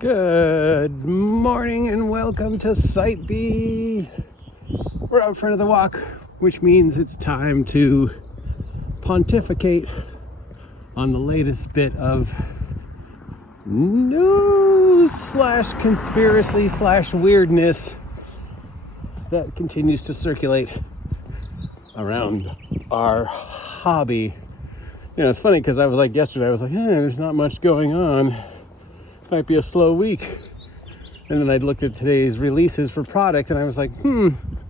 Good morning and welcome to Site B. We're out front of the walk, which means it's time to pontificate on the latest bit of news slash conspiracy slash weirdness that continues to circulate around our hobby. You know, it's funny because I was like yesterday, I was like, there's not much going on. Might be a slow week. And then I looked at today's releases for product and I was like,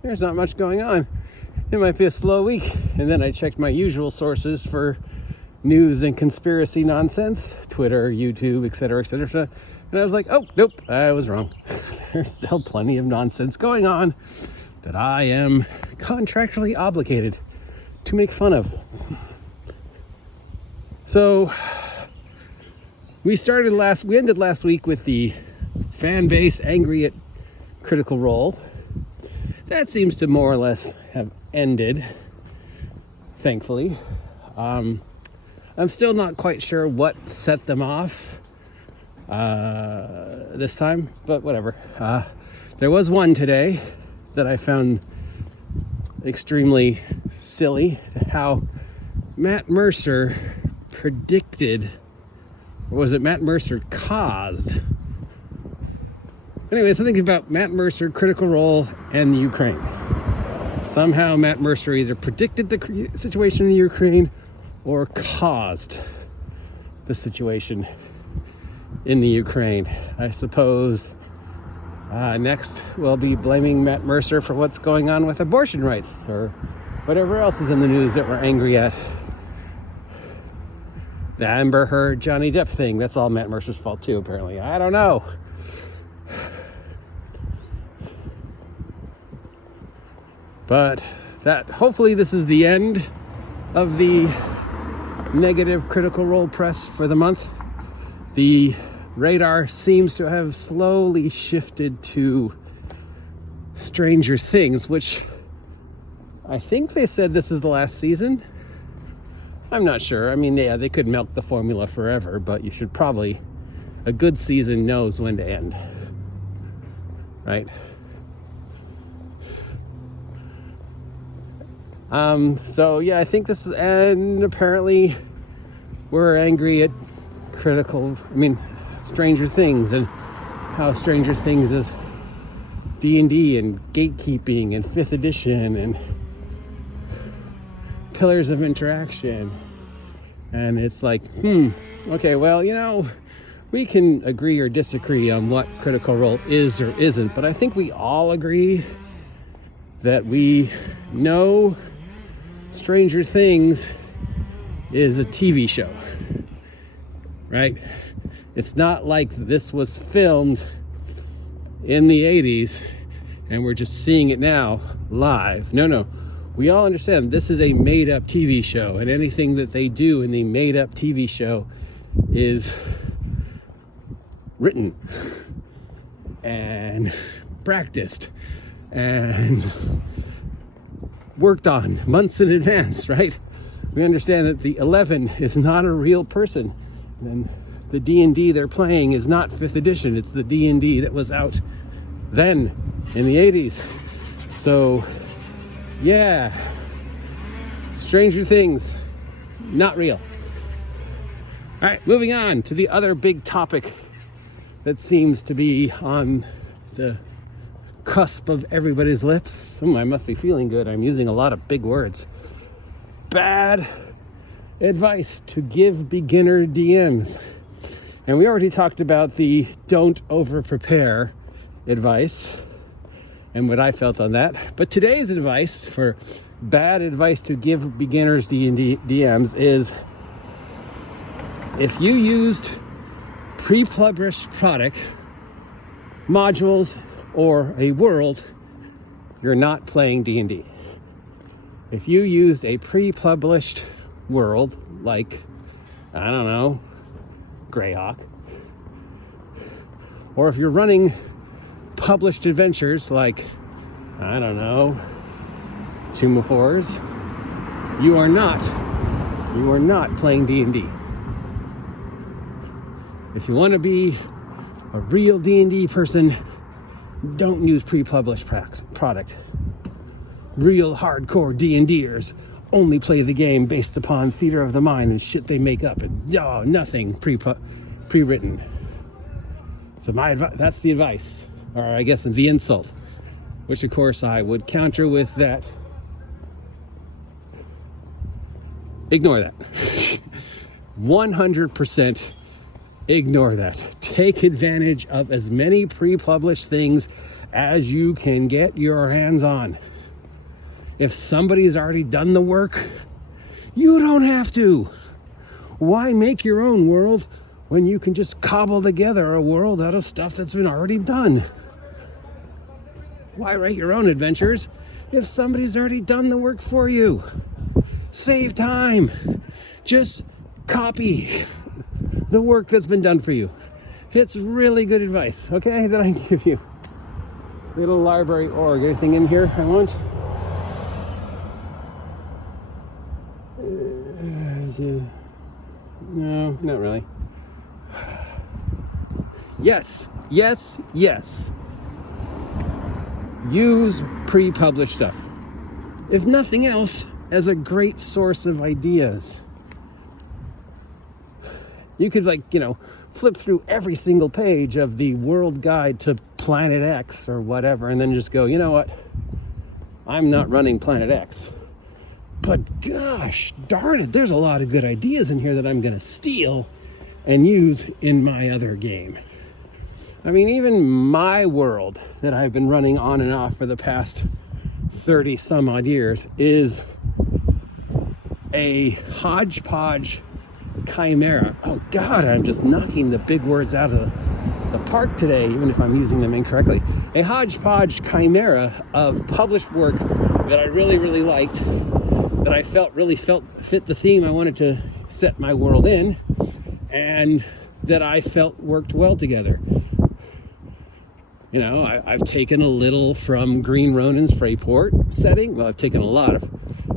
there's not much going on. It might be a slow week. And then I checked my usual sources for news and conspiracy nonsense, Twitter, YouTube, etc., etc. And I was like, oh, nope, I was wrong. There's still plenty of nonsense going on that I am contractually obligated to make fun of. So we ended last week with the fan base angry at Critical Role. That seems to more or less have ended, thankfully. I'm still not quite sure what set them off this time, but whatever. There was one today that I found extremely silly, how Matt Mercer predicted, or was it Matt Mercer caused? Anyways, I'm thinking about Matt Mercer, Critical Role, and the Ukraine. Somehow Matt Mercer either predicted the situation in the Ukraine or caused the situation in the Ukraine. I suppose next we'll be blaming Matt Mercer for what's going on with abortion rights or whatever else is in the news that we're angry at. The Amber Heard, Johnny Depp thing, that's all Matt Mercer's fault too, apparently. I don't know. But hopefully this is the end of the negative Critical Role press for the month. The radar seems to have slowly shifted to Stranger Things, which I think they said this is the last season. I'm not sure. I mean, yeah, they could milk the formula forever, but you should probably, a good season knows when to end, right? So yeah, I think this is, and apparently we're angry at Stranger Things, and how Stranger Things is D&D and gatekeeping and 5th edition and pillars of interaction. And it's like, okay, well, you know, we can agree or disagree on what Critical Role is or isn't, but I think we all agree that we know Stranger Things is a TV show, right? It's not like this was filmed in the 80s and we're just seeing it now live. No. We all understand this is a made-up TV show, and anything that they do in the made-up TV show is written and practiced and worked on months in advance, right? We understand that the 11 is not a real person, and the D&D they're playing is not 5th edition. It's the D&D that was out then in the 80s. So yeah, Stranger Things, not real. All right, moving on to the other big topic that seems to be on the cusp of everybody's lips. I must be feeling good. I'm using a lot of big words. Bad advice to give beginner DMs. And we already talked about the don't over-prepare advice and what I felt on that. But today's advice for bad advice to give beginners D&D DMs is, if you used pre-published product, modules, or a world, you're not playing D&D. If you used a pre-published world, like, I don't know, Greyhawk, or if you're running published adventures like, I don't know, Tomb of Horrors, you are not playing D&D. If you want to be A real D&D person don't use pre-published product. Real hardcore D&Ders only play the game based upon theater of the mind and shit they make up, and nothing pre-written. So that's the advice, or I guess the insult, which of course I would counter with that. Ignore that. 100% ignore that. Take advantage of as many pre-published things as you can get your hands on. If somebody's already done the work, you don't have to. Why make your own world when you can just cobble together a world out of stuff that's been already done? Why write your own adventures if somebody's already done the work for you? Save time. Just copy the work that's been done for you. It's really good advice, okay, that I give you. Little library org. Anything in here I want? No, not really. Yes. Use pre-published stuff. If nothing else, as a great source of ideas. You could, flip through every single page of the World Guide to Planet X or whatever, and then just go, you know what? I'm not running Planet X. But gosh darn it, there's a lot of good ideas in here that I'm going to steal and use in my other game. I mean, even my world that I've been running on and off for the past 30 some odd years is a hodgepodge chimera. Oh God, I'm just knocking the big words out of the park today, even if I'm using them incorrectly. A hodgepodge chimera of published work that I really, really liked, that I felt fit the theme I wanted to set my world in, and that I felt worked well together. I've taken a little from Green Ronin's Freeport setting. Well, I've taken a lot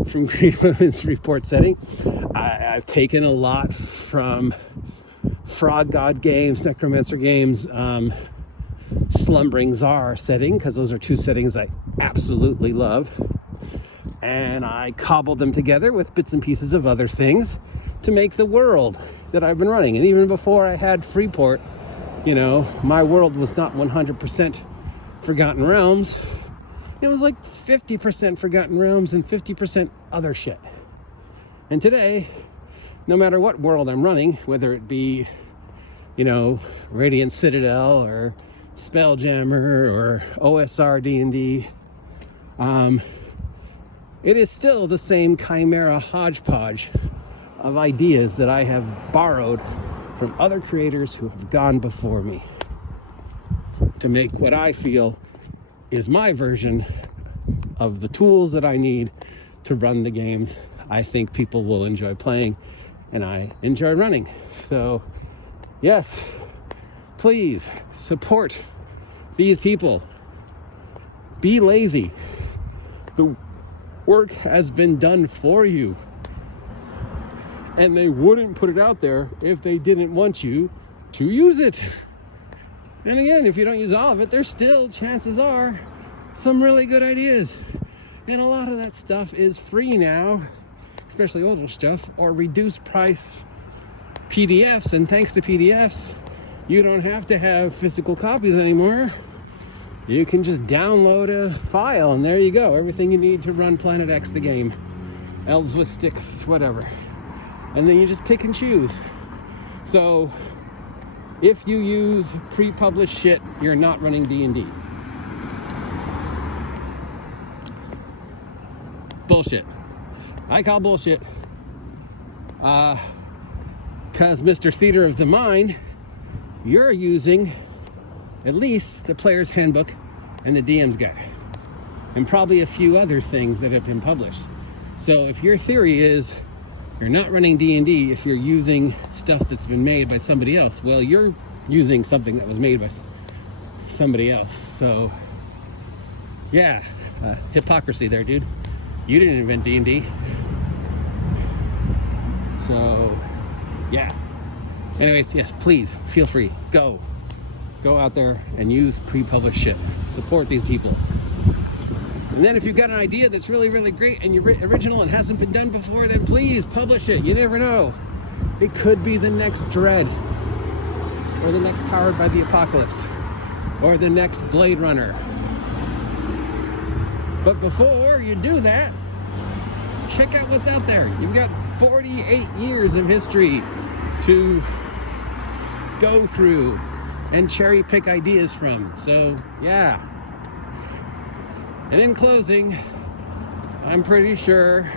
from Green Ronin's Freeport setting. I've taken a lot from Frog God Games, Necromancer Games, Slumbering Czar setting, because those are two settings I absolutely love. And I cobbled them together with bits and pieces of other things to make the world that I've been running. And even before I had Freeport, my world was not 100% Forgotten Realms. It was like 50% Forgotten Realms and 50% other shit. And today, no matter what world I'm running, whether it be, Radiant Citadel or Spelljammer or OSR D&D, it is still the same chimera hodgepodge of ideas that I have borrowed from other creators who have gone before me to make what I feel is my version of the tools that I need to run the games I think people will enjoy playing and I enjoy running. So yes, please support these people. Be lazy. The work has been done for you, and they wouldn't put it out there if they didn't want you to use it. And again, if you don't use all of it, there's still, chances are, some really good ideas. And a lot of that stuff is free now, especially older stuff, or reduced price PDFs. And thanks to PDFs, you don't have to have physical copies anymore. You can just download a file, and there you go. Everything you need to run Planet X, the game. Elves with sticks, whatever. And then you just pick and choose. So if you use pre-published shit, you're not running D&D. Bullshit. I call bullshit. Because Mr. Theater of the Mind, you're using at least the Player's Handbook and the DM's Guide, and probably a few other things that have been published. So if your theory is you're not running D&D if you're using stuff that's been made by somebody else, well, you're using something that was made by somebody else. So yeah, hypocrisy there, dude. You didn't invent D&D. So yeah. Anyways, yes, please feel free. Go go out there and use pre-published shit. Support these people. And then if you've got an idea that's really, really great and you're original and hasn't been done before, then please publish it. You never know. It could be the next Dread, or the next Powered by the Apocalypse, or the next Blade Runner. But before you do that, check out what's out there. You've got 48 years of history to go through and cherry pick ideas from. So yeah. And in closing, I'm pretty sure,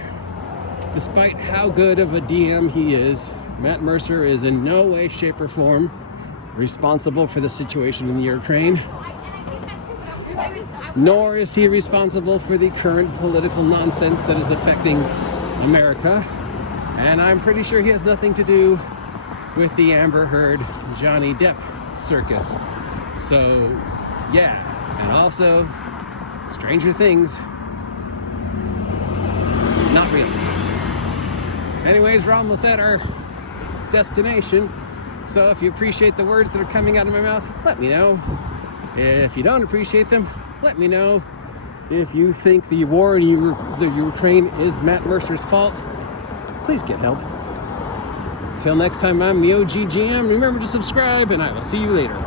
despite how good of a DM he is, Matt Mercer is in no way, shape, or form responsible for the situation in Ukraine, nor is he responsible for the current political nonsense that is affecting America. And I'm pretty sure he has nothing to do with the Amber Heard Johnny Depp circus. So yeah. And also, Stranger Things, not real. Anyways, we're almost at our destination. So if you appreciate the words that are coming out of my mouth, let me know. If you don't appreciate them, let me know. If you think the war in the Ukraine is Matt Mercer's fault, please get help. Till next time, I'm the OG GM. Remember to subscribe, and I will see you later.